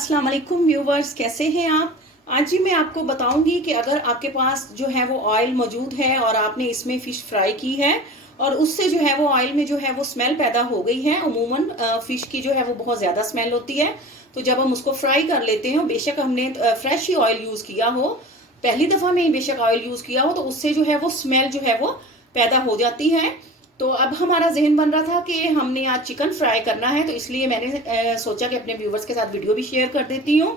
अस्सलाम वालेकुम व्यूवर्स, कैसे हैं आप। आज जी मैं आपको बताऊंगी कि अगर आपके पास जो है वो ऑयल मौजूद है और आपने इसमें फ़िश फ्राई की है और उससे जो है वो ऑयल में जो है वो स्मेल पैदा हो गई है। अमूमन फ़िश की जो है वो बहुत ज़्यादा स्मेल होती है, तो जब हम उसको फ्राई कर लेते हैं, बेशक हमने फ्रेश ही ऑयल यूज़ किया हो, पहली दफ़ा में ही बेशक ऑयल यूज़ किया हो, तो उससे जो है वो स्मेल जो है वो पैदा हो जाती है। तो अब हमारा जहन बन रहा था कि हमने आज चिकन फ्राई करना है, तो इसलिए मैंने सोचा कि अपने व्यूवर्स के साथ वीडियो भी शेयर कर देती हूँ।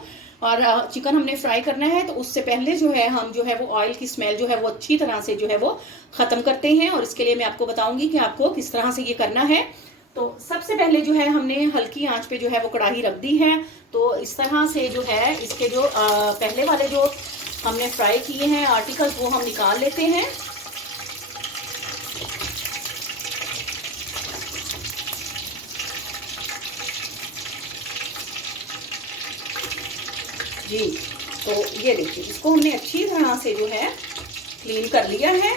और चिकन हमने फ्राई करना है, तो उससे पहले जो है हम जो है वो ऑयल की स्मेल जो है वो अच्छी तरह से जो है वो ख़त्म करते हैं। और इसके लिए मैं आपको बताऊंगी कि आपको किस तरह से ये करना है। तो सबसे पहले जो है हमने हल्की आंच पे जो है वो कढ़ाई रख दी है। तो इस तरह से जो है इसके जो पहले वाले जो हमने फ्राई किए हैं आर्टिकल्स वो हम निकाल लेते हैं। जी, तो ये देखिए, इसको हमने अच्छी तरह से जो है क्लीन कर लिया है।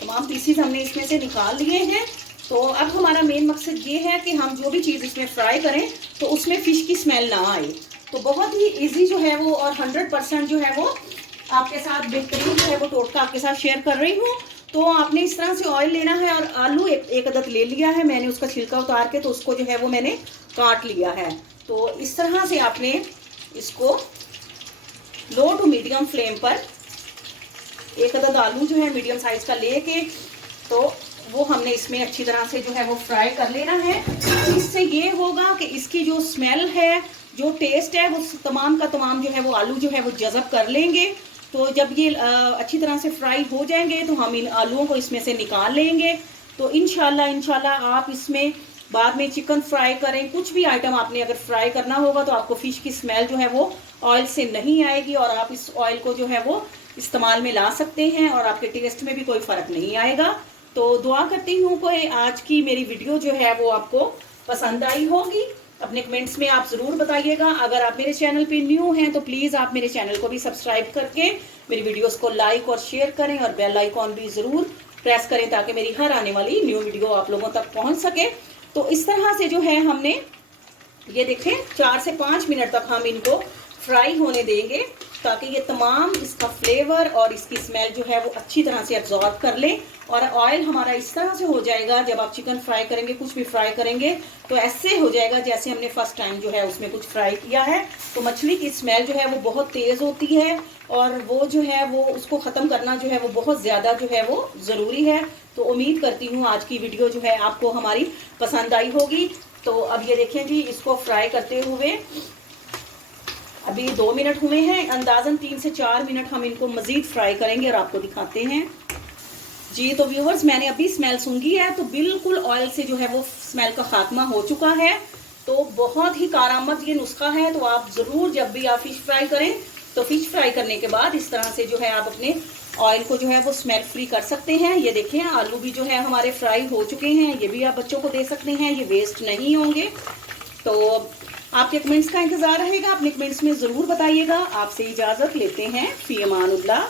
तमाम पीसीज हमने इसमें से निकाल लिए हैं। तो अब हमारा मेन मकसद ये है कि हम जो भी चीज़ इसमें फ्राई करें तो उसमें फ़िश की स्मेल ना आए। तो बहुत ही इजी जो है वो और 100% जो है वो आपके साथ बेहतरीन जो है वो टोटका आपके साथ शेयर कर रही हूँ। तो आपने इस तरह से ऑयल लेना है और आलू एक अदद ले लिया है मैंने, उसका छिलका उतार के, तो उसको जो है वो मैंने काट लिया है। तो इस तरह से आपने इसको लो टू मीडियम फ्लेम पर एक अदद आलू जो है मीडियम साइज का लेके, तो वो हमने इसमें अच्छी तरह से जो है वो फ्राई कर लेना है। इससे ये होगा कि इसकी जो स्मेल है, जो टेस्ट है, वो तमाम का तमाम जो है वो आलू जो है वो जज़ब कर लेंगे। तो जब ये अच्छी तरह से फ्राई हो जाएंगे तो हम इन आलूओं को इसमें से निकाल लेंगे। तो इंशाल्लाह आप इसमें बाद में चिकन फ्राई करें, कुछ भी आइटम आपने अगर फ्राई करना होगा तो आपको फ़िश की स्मेल जो है वो ऑयल से नहीं आएगी और आप इस ऑयल को जो है वो इस्तेमाल में ला सकते हैं और आपके टेस्ट में भी कोई फ़र्क नहीं आएगा। तो दुआ करती हूँ कि आज की मेरी वीडियो जो है वो आपको पसंद आई होगी। अपने कमेंट्स में आप ज़रूर बताइएगा। अगर आप मेरे चैनल पे न्यू हैं तो प्लीज़ आप मेरे चैनल को भी सब्सक्राइब करके मेरी वीडियोस को लाइक और शेयर करें और बेल आइकॉन भी ज़रूर प्रेस करें ताकि मेरी हर आने वाली न्यू वीडियो आप लोगों तक पहुँच सके। तो इस तरह से जो है हमने ये देखें 4 से 5 मिनट तक हम इनको फ्राई होने देंगे ताकि ये तमाम इसका फ्लेवर और इसकी स्मेल जो है वो अच्छी तरह से एब्जॉर्ब कर ले। और ऑयल हमारा इस तरह से हो जाएगा, जब आप चिकन फ्राई करेंगे, कुछ भी फ्राई करेंगे, तो ऐसे हो जाएगा जैसे हमने फर्स्ट टाइम जो है उसमें कुछ फ्राई किया है। तो मछली की स्मेल जो है वो बहुत तेज़ होती है और वो जो है वो उसको ख़त्म करना जो है वो बहुत ज़्यादा जो है वो ज़रूरी है। तो उम्मीद करती हूँ आज की वीडियो जो है आपको हमारी पसंद आई होगी। तो अब ये देखें जी, इसको फ्राई करते हुए अभी 2 मिनट हुए हैं, अंदाजन 3 से 4 मिनट हम इनको मज़ीद फ्राई करेंगे और आपको दिखाते हैं। जी, तो व्यूवर्स, मैंने अभी स्मेल सूंघी है तो बिल्कुल ऑयल से जो है वो स्मेल का खात्मा हो चुका है। तो बहुत ही कारआमद ये नुस्खा है। तो आप ज़रूर जब भी आप फ़िश फ्राई करें तो फ़िश फ्राई करने के बाद इस तरह से जो है आप अपने ऑयल को जो है वो स्मेल फ्री कर सकते हैं। ये देखें, आलू भी जो है हमारे फ्राई हो चुके हैं, ये भी आप बच्चों को दे सकते हैं, ये वेस्ट नहीं होंगे। तो आपके कमेंट्स का इंतज़ार रहेगा, अपने कमेंट्स में ज़रूर बताइएगा। आपसे इजाज़त लेते हैं, फ़ी अमानुल्लाह।